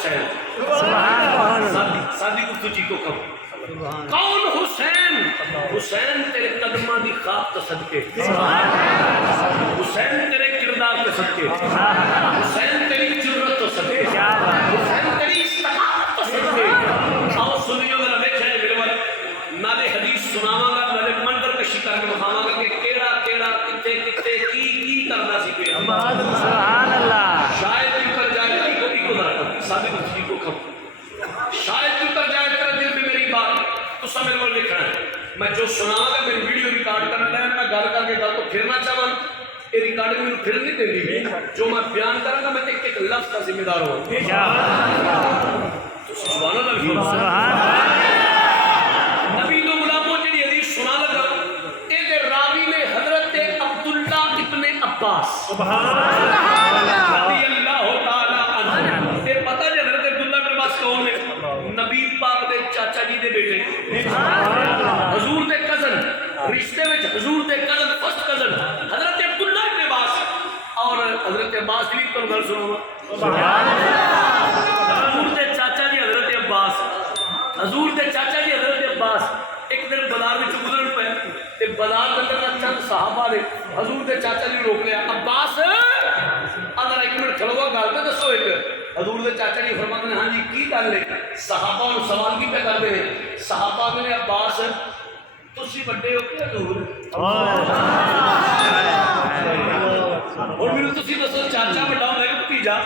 حسین سادی کو تجھی کو کم کون حسین حسین تیرے قدمہ دی خواب تو صدقے حسین تیرے کردار تو صدقے حسین تیری جرت تو صدقے حسین تیری استقامت تو صدقے آؤ سنیو میرا بیٹھے میرے وقت نالے حدیث سناواں گا نالے منظر کشی کر کے بخاواں گا کہ کیڑا کیڑا کتے کتے کی کرنا سی پہ سبحان اللہ شاید کیوں کر جائے کو نہ رکھا سادی کو تجھی کو کم شاید کیوں کر جائے تیرے دل میں میری بات تو سب میرے کو لکھنا ہے میں جو سناواں گا میری ویڈیو ریکارڈ کرنا ہے میں گل کر کے گل تو پھرنا چاہواں یہ ریکارڈنگ میں پھر نہیں دینی جو میں بیان کروں گا میں ایک ایک لفظ کا ذمہ دار ہوں سبحان اللہ سبحان نبی تو غلاموں جڑی حدیث سنا لگا اے دے راوی نے حضرت عبداللہ ابن عباس سبحان اللہ رضی اللہ تعالی عنہ اے پتہ جے حضرت عبداللہ ابن عباس کون ہے نبی پاک دے چاچا جی دے بیٹے حضور دے کزن رشتے وچ حضور دے کزن فرسٹ کزن حضرت عبداللہ ابن عباس اور حضرت عباس بھی تو گل سنو سبحان اللہ حضور دے چاچا جی حضرت عباس حضور دے چاچا جی حضرت عباس ایک دن بازار میں گزرن پہ تے بازار کے اندر چند صحابہ نے حضور دے چاچا جی روک لیا عباس اگر ایک منٹ کھڑو گا گل تے دسو ایک حضور دے چاچا جی فرماتے ہیں ہاں جی کی گل ہے صحابہ نے سوال کی پہ کرتے ہیں صحابہ نے عباس تسی بڑے ہو کہ حضور اور میرے تسی دسو چاچا بڑا ہوندا ہے کہ بھتیجا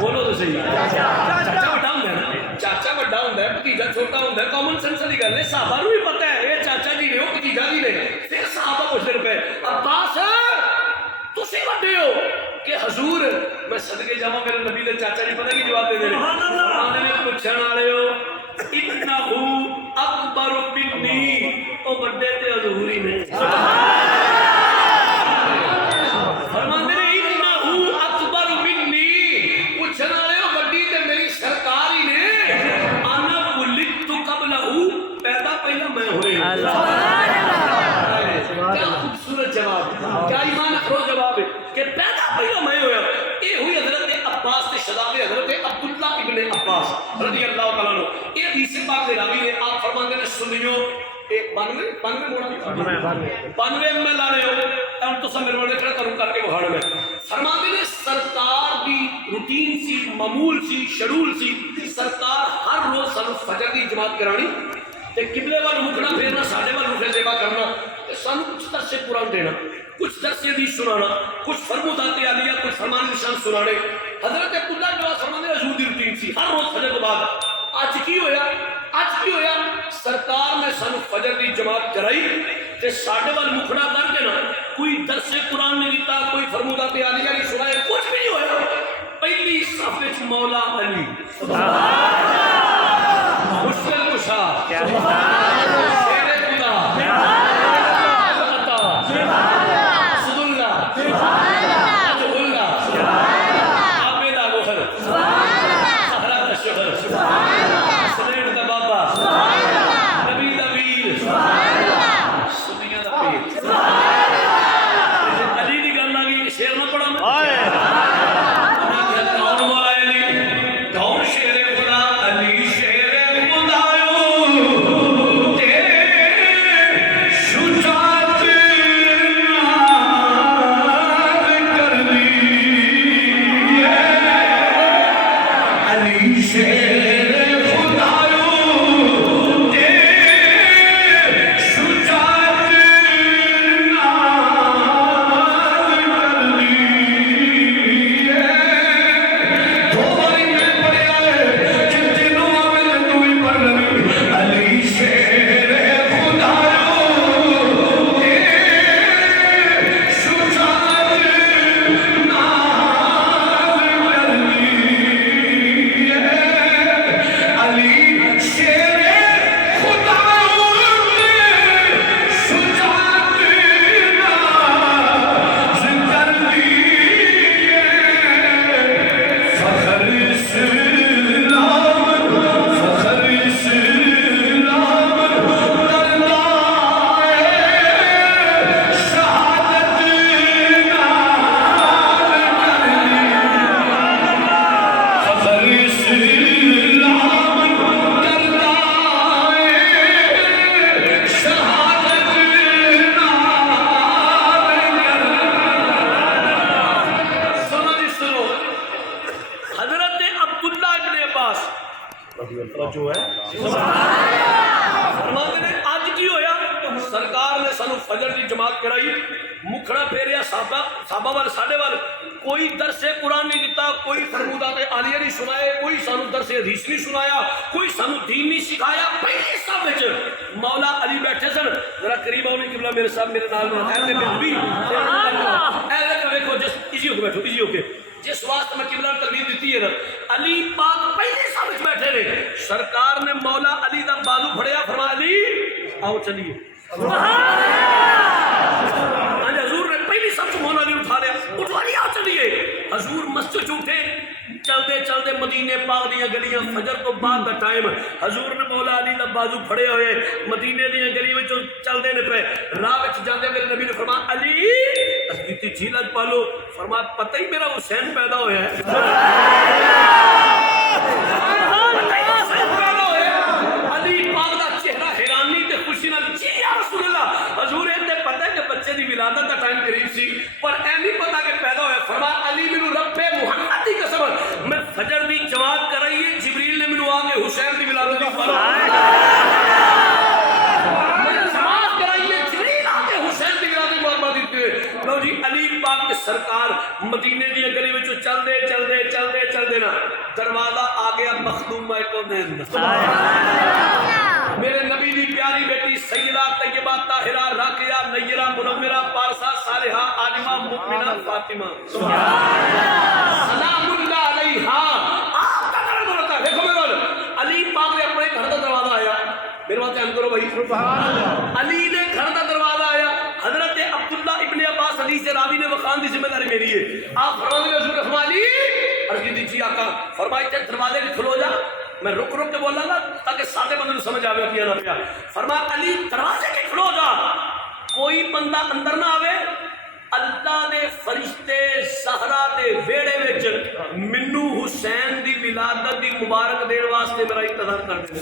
بولو تو صحیح چاچا بڑا ہوندا ہے نا چاچا بڑا ہوندا ہے بھتیجا چھوٹا ہوندا ہے کامن سینس والی گل ہے صحابہ نوں بھی پتہ ہے یہ چاچا جی نے وہ بھتیجا جی نے پھر صحابہ پوچھتے پے عباس تسی بڑے ہو کہ حضور میں صدقے جاواں میرے نبی دے چاچا جی پتہ کی جواب دے دے سبحان اللہ انہوں نے پوچھن والے ہو انہ اکبر منی او بڑے تے حضور ہی نے فرماندے نے انہ اکبر منی پوچھن والے ہو بڑی تے میری سرکار ہی نے انا ولدت قبلہ پیدا پہلا میں ہوئے کیا خوبصورت جواب کیا ایمان افروز جواب ہے کہ پیدا پہلا میں ہویا یہ ہوئی حضرت عباس سے شداب حضرت عبداللہ ابن عباس رضی اللہ تعالیٰ عنہ یہ حدیث پاک دے راوی نے آپ فرماندے نے سنیو ایک 92 میں لا رہے ہو اور تو سب میرے والے کھڑا کروں کر کے بہاڑ میں فرماندے نے سرکار دی روٹین سی معمول سی شیڈول سی سرکار ہر روز سانو فجر دی جماعت کرانی تے قبلے وال مکھنا پھیرنا ساڈے وال روٹے زیبا کرنا تے سانو کچھ درس قرآن دینا کچھ درس حدیث سنانا کچھ فرمودات عالیہ کچھ فرمان نشان سنانے حضرت عبداللہ جو فرماندے حضور دی روٹین سی ہر روز فجر کے بعد آج کی ہویا سرکار نے سانو فجر دی جماعت کرائی تے ساڈے وال مکھنا کر کے نا کوئی درس قرآن نہیں دیتا کوئی فرمودات عالیہ نہیں سنائے کچھ بھی نہیں ہویا پہلی صف وچ مولا علی مشکل کشا شیر خدا اسد اللہ وجہ اللہ عابد گوہر سہرا دا شہر سنین دا بابا نبی دا ویر سنیا دا پیر علی دی گل آ گئی شیر نہ پڑھا میں کون مولا علی کون شیر خدا علی شیر خدا عباس جو ہے فرماتے نے اج کی ہویا سرکار نے سانو فجر دی جماعت کرائی مکھڑا پھیریا صحابہ وال ساڈے وال کوئی درس قرآن نہیں دیتا کوئی فرمودات عالیہ نہیں سنائے کوئی سانو درس حدیث نہیں سنایا کوئی سانو دین نہیں سکھایا پہلے صف وچ مولا علی بیٹھے سن ذرا قریب آؤ نہیں قبلہ میرے صاحب میرے نال اے بھی دیکھو جس ایزی ہو کے بیٹھو ایزی ہو کے جس واسطے میں قبلہ تربیت دیتی ہے نا علی پاک پہلے صف وچ بیٹھے نے سرکار نے مولا علی دا بازو پھڑیا فرمایا علی آؤ چلیے حضور نے پہلی سب سے مولا علی اٹھا لیا اٹھا لیا چلیے حضور مسجد اٹھے چلتے چلتے مدینے پاک دیا گلیاں فجر تو بعد کا ٹائم حضور نے مولا علی دا بازو پھڑے ہوئے مدینے دیا گلیاں میں جو چلتے نے پہ راہ وچ جاندے میرے نبی نے فرمایا علی کتنی جھیلت پالو فرمایا پتہ ہی میرا حسین پیدا ہویا ہے علی پاک دا چہرہ حیرانی تے خوشی نال جی یا رسول اللہ حضور تے پتہ ہے کہ بچے دی ولادت دا ٹائم قریب سی پر اے نہیں پتہ کہ پیدا ہویا فرمایا علی مینوں رب محمد دی قسم میں فجر دی جماعت کر رہی ہے جبریل نے مینوں آ کے حسین دی ولادت دی خبر میں جماعت کرائی ہے جبریل آ کے حسین دی ولادت دی خبر دیتے لو جی علی پاک کے سرکار مدینے دی گلی وچ چلدے چلدے چلدے چلدے نا دروازہ آ گیا مخدومہ کو دین میرے نبی دی پیاری بیٹی سیدہ طیبہ طاہرہ راقیہ نیرہ منورہ پارسہ صالحہ عالمہ مؤمنہ فاطمہ سلام اللہ علیہا آپ کا کرم ہوتا ہے دیکھو میرے علی پاک نے اپنے گھر کا دروازہ آیا میرے بات دھیان کرو بھائی علی نے گھر کا دروازہ آیا حضرت عبداللہ ابن عباس حدیث راوی نے وخان دی ذمہ داری میری ہے آپ فرمانے رسول رحمہ علی عرض کی دیجیے آقا فرمائے کہ دروازے بھی کھلو جا میں رک رک کے بولا نا تاکہ سادے بندے کو سمجھ آوے کیا نہ پیا فرمایا علی دروازے کے کھلو جا کوئی بندہ اندر نہ آوے اللہ دے فرشتے زہرا دے ویڑے وچ منو حسین دی ولادت دی مبارک دین واسطے میرا انتظار کر دے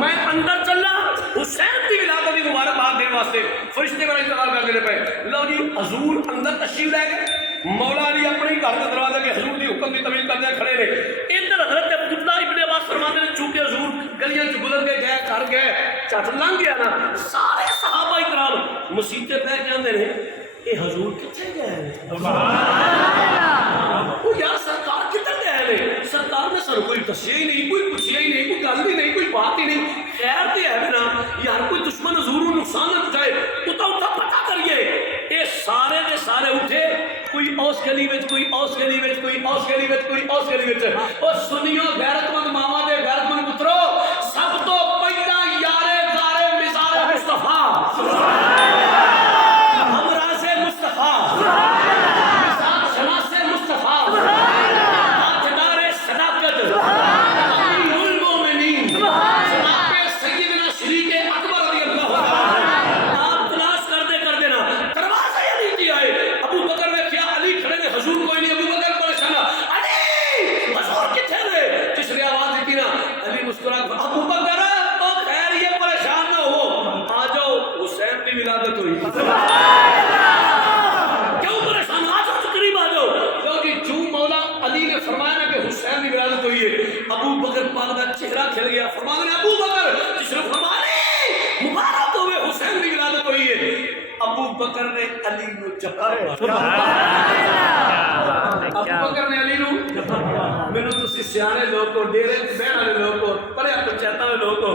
میں اندر چلا حسین دی ولادت دی مبارک بات دین واسطے فرشتے میرا انتظار کر دے پے لو جی حضور اندر تشریف لے گئے مولا علی اپنے گھر کا دروازہ کے حضور دی حکم دی تمیل کرنے کھڑے رہے ادھر حضرت عبداللہ ابن عباس فرماتے ہیں چونکہ حضور گلیاں چ گزر کے گئے گھر گئے چٹ لنگ گیا نا سارے صحابہ کرام مسیتے پہ کے آندے نے اے حضور کتنے گئے وہ یار سرکار کدھر گئے نے سرکار نے سر کوئی دسیا ہی نہیں کوئی پوچھیا ہی نہیں کوئی گل ہی نہیں کوئی بات ہی نہیں خیر تے ہے نا یار کوئی دشمن حضور کو نقصان نہ پہنچائے اٹھا پتہ کریے اے سارے دے سارے اٹھے کوئی اوس گلی وچ کوئی اوس گلی وچ کوئی اوس گلی وچ کوئی اوس گلی وچ او سنیو غیرت مند ماواں دے غیرت مند پترو سب تو پہلا یارے دارے مزار مصطفی ہمراہ سے مصطفی مزار شناس مصطفی تاجدار صداقت امیر المومنین جناب سیدنا شریک اکبر رضی اللہ عنہ آپ تلاش کر دے نا دروازہ علی دی آئے ابو بکر نے کیا علی کھڑے نے حضور کوئی نہیں ابو بکر پریشان علی حضور کتنے نے تیسری آواز دی نا علی مسکرا ابو بکر او خیر یہ پریشان نہ ہو آ جاؤ حسین کی ولادت ہوئی کیوں پریشان آ جاؤ قریب آ جاؤ کیونکہ جو مولا علی نے فرمایا کہ حسین کی ولادت ہوئی ہے ابو بکر پاک کا چہرہ کھل گیا فرمایا نے ابو بکر تیسرے فرمایا مبارک ہوئے حسین کی ولادت ہوئی ہے ابو بکر نے علی نو چپایا ابو بکر نے علی نو مینوں تسی سیانے لوگ کو ڈیرے تے بہن والے لوگ کو پرے پنچایتاں والے لوگ کو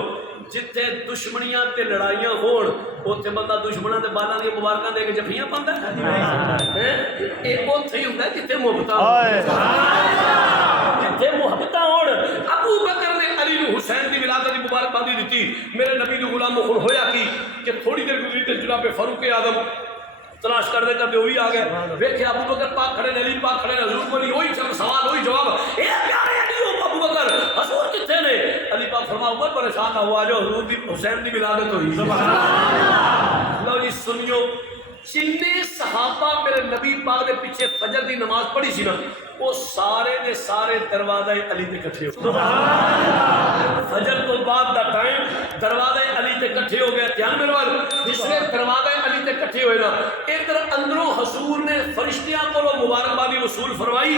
جتھے دشمنیاں تے لڑائیاں ہون اوتھے بندہ دشمناں دے بالاں دی مبارکاں دے کے جفیاں پاندا ہے اے اوتھے ہی ہوندا جتھے محبتاں جتھے محبتاں ہون ابو بکر نے علی نو حسین دی ولادت دی مبارکبادی دتی میرے نبی دے غلام کو ہویا کہ تھوڑی دیر گزری تے جناب فاروق اعظم تلاش کرتے کرتے وہی آ گئے دیکھے ابو بکر پاک کھڑے نے علی پاک کھڑے نے حضور کو نہیں وہی سوال وہی جواب اے پیارے علی ابو بکر حضور کتنے نے علی پاک فرمایا عمر پریشان نہ ہوا جو حضور دی حسین دی ولادت ہوئی لو جی سنیو جننے صحابہ میرے نبی پاک دے پیچھے فجر دی نماز پڑھی سی نا وہ سارے دے سارے دروازے علی تے کٹھے ہو فجر تو بعد دا ٹائم دروازے علی تے کٹھے ہو گئے دھیان میرے وال جس نے دروازے علی تے کٹھے ہوئے نا ادھر اندروں حضور نے فرشتیاں کو مبارکبادی وصول فرمائی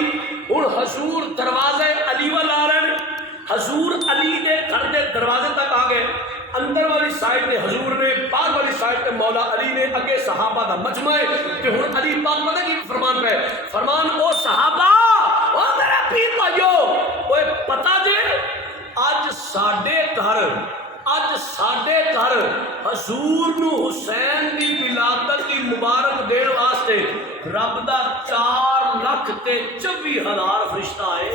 ہوں حضور دروازے علی وال آ رہے ہیں حضور علی کے گھر کے دروازے تک آ گئے اندر والی سائڈ نے حضور نے باہر والی سائڈ تے مولا علی نے اگے صحابہ دا مجمع ہے کہ ہن علی پاک پتہ کی فرمان پہ فرمان او صحابہ او میرے پیر بھائیو اوے پتہ جے اج ساڈے گھر حضور نو حسین دی ولادت دی مبارک دین واسطے رب دا 4,24,000 فرشتہ آئے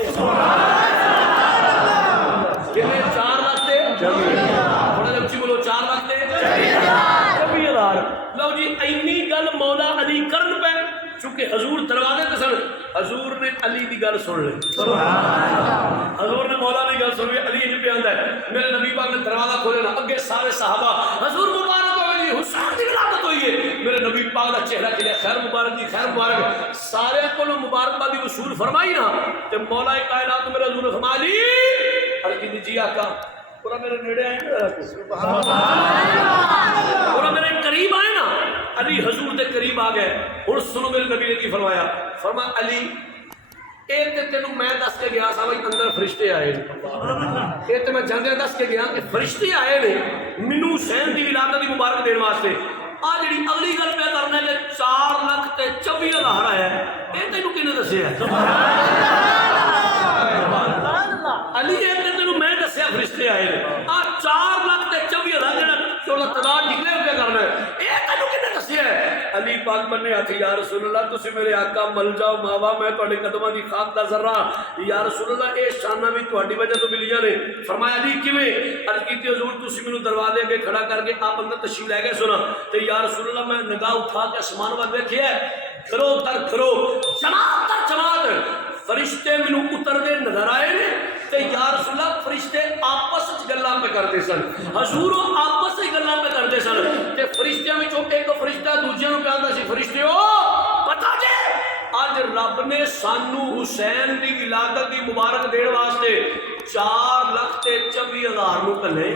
کنے 4 لاکھ تے تھوڑا جب بولو 4 لاکھ تے 24,000 لو جی اینی گل مولا علی کرن پہ چونکہ حضور دروازے تے سن حضور نے علی دی گل سن لی حضور نے مولا دی گل سن لی علی جی پہ آندا ہے میرے نبی پاک نے دروازہ کھولے نا اگے سارے صحابہ حضور مبارک ہوئے جی حسین دی ولادت ہوئی ہے میرے نبی پاک دا چہرہ کھلیا خیر مبارک جی خیر مبارک سارے کو مبارکبادی وصول فرمائی نا تے مولا کائنات میرے حضور نے فرمایا علی علی جی آقا پورا میرے نیڑے آئے نا پورا میرے قریب آئے نا علی حضور دے قریب آ گئے اور سنو میرے نبی نے کی فرمایا فرمایا علی اے تے تینوں میں دس کے گیا سا بھائی اندر فرشتے آئے اے تے میں جاندے دس کے گیا کہ فرشتے آئے نے مینوں حسین دی ولادت دی مبارک دین واسطے آ جڑی اگلی گل پہ کرنا کہ 4,24,000 آیا ہے اے تینوں کنے دسیا ہے علی اے تے تینوں میں دسیا فرشتے آئے نے آ 4,24,000 جڑا تعداد نکلے پہ کرنا ہے اے تینوں کنے دسیا ہے علی پاک بنے ہاتھ یا رسول اللہ تسی میرے آقا مل جاؤ ماوا میں تہاڈے قدماں دی خاک دا ذرہ یا رسول اللہ اے شاناں بھی تہاڈی وجہ تو ملیاں نے فرمایا علی کیویں عرض کیتی حضور تسی مینوں دروازے اگے کھڑا کر کے آپ اندر تشریف لے گئے سنا تے یا رسول اللہ میں نگاہ اٹھا کے آسمان ول ویکھیا کرو تر کرو جماعت تر جماعت فرشتے مینوں اتردے نظر آئے نے تے یا رسول اللہ فرشتے آپس وچ گلاں پہ کردے سن حضور آپس وچ گلاں پہ کردے سن تے فرشتیاں وچوں ایک فرشتہ دوجے نوں کہندا سی فرشتیو پتہ جے اج رب نے سانو حسین دی ولادت دی مبارک دین واسطے 4,24,000 نو کلے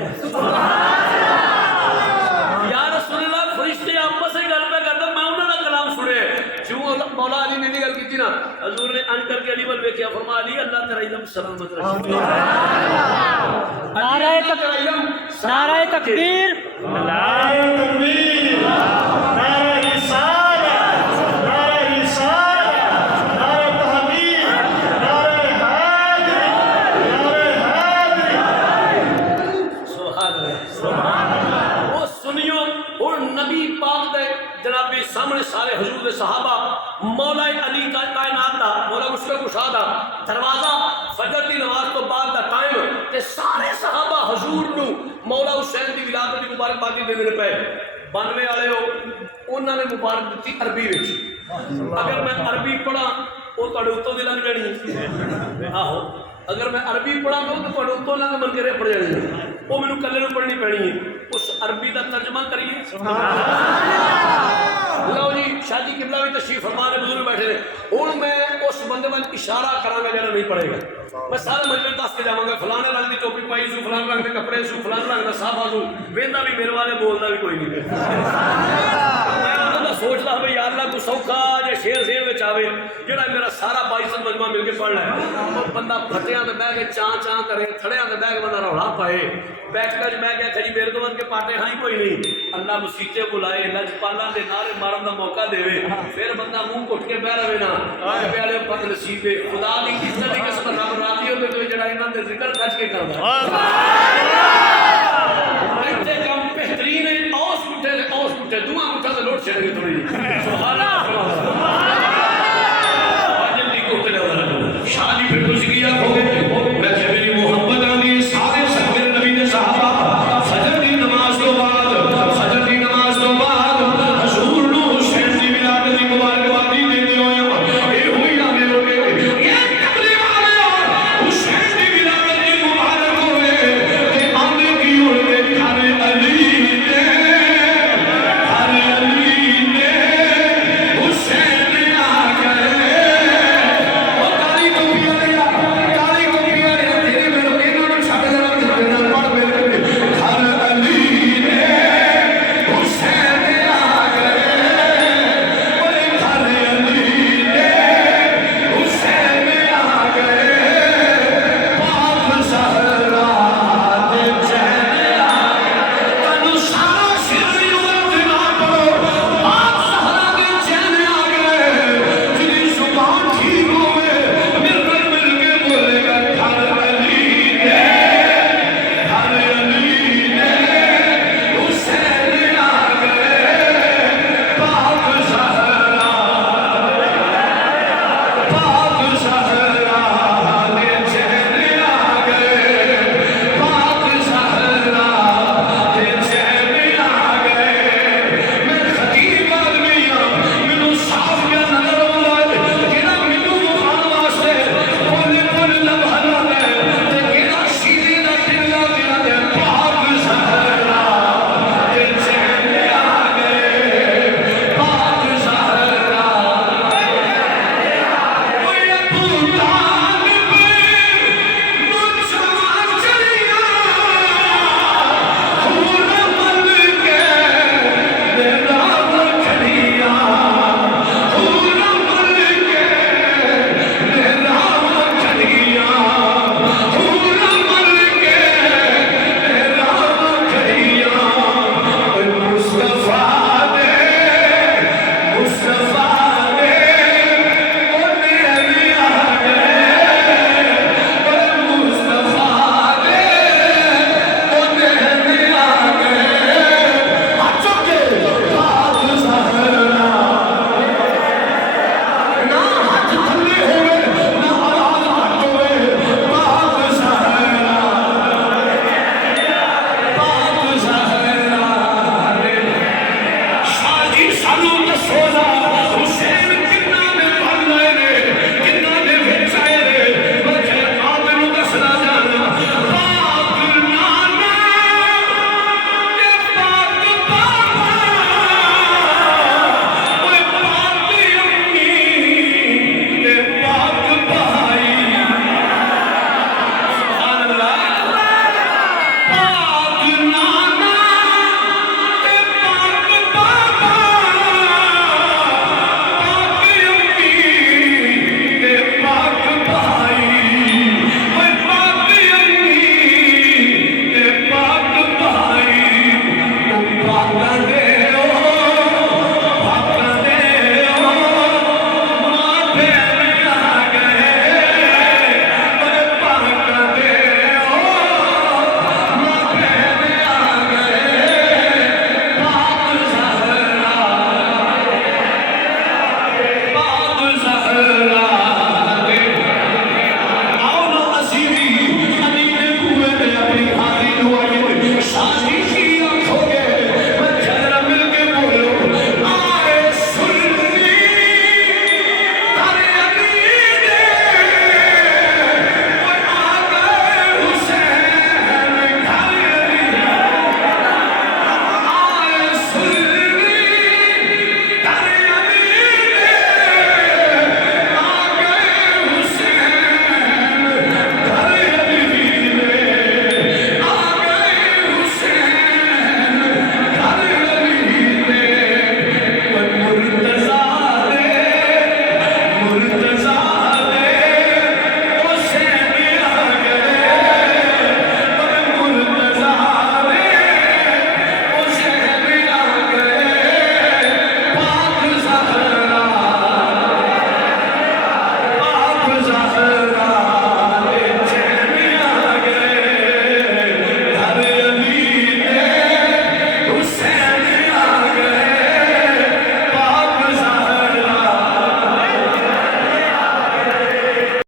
یا رسول اللہ فرشتے آپس وچ گل پہ کردے میں انہاں دا کلام سنیا جو مولا علی نے گل کی نا حضور نے ان کر کے علی ول ویکھیا فرمایا علی اللہ تیرا علم سلامت رکھے نعرہ تکبیر نعرہ تکبیر نعرہ تکبیر نعرہ رسالت نعرہ رسالت نعرہ تحمید نعرہ حیدر سبحان اللہ سبحان اللہ وہ سنیو اور نبی پاک دے جناب سامنے سارے حضور دے صحابہ مولا علی کا کائنات دا مولا مشکل کشا دا دروازہ فجر دی نماز تو بعد دا ٹائم تے سارے صحابہ حضور نو مولا حسین دی ولادت دی مبارکبادی دے پے 92 والے ہو انہوں نے مبارک دیتی عربی وچ اگر میں عربی پڑھا وہ تہاڈے اتوں دی لنگ جانی آہو اگر میں عربی پڑھا تو تہاڈے اتوں لنگ من کے پڑھ جانی وہ مینوں کلے نوں پڑھنی پینی ہے اس عربی دا ترجمہ کریے لو جی شاہ جی قبلہ بھی تشریف فرما نے بزرگ بیٹھے نے ہوں میں اس بندے وال اشارہ کراں گا جڑا نہیں پڑھے گا میں سارے مجمع دس کے جاواں گا فلانے رنگ دی ٹوپی پائی سو فلانے رنگ دے کپڑے سو فلانے رنگ دا صافہ سو ویندا بھی میرے والے بولدا بھی کوئی نہیں میں سوچدا بھئی یا اللہ کو سوکھا جے شیر شیر وچ آوے جڑا میرا سارا 22 مجمع مل کے پڑھ لے اور بندہ پھٹیاں تے بیٹھ کے چاں چاں کرے کھڑیاں تے بیٹھ کے بندہ روڑا پائے بیٹھ کر میں کہیا کھڑی میرے تو من کے پاٹے ہاں کوئی نہیں اللہ مسیتے بلائے لجپالاں دے نعرے مارن دا موقع دے پھر بندہ منہ کٹ کے بیٹھ رہے نا اے والے پتہ نصیب ہے خدا دی عزت دی قسم رب راضی ہو کے جڑا انہاں دے ذکر کج کے کردا ایتھے کم بہترین ہے اوس اٹھے دعا اٹھا تے لوٹ چھڑ گئے تھوڑی سبحان اللہ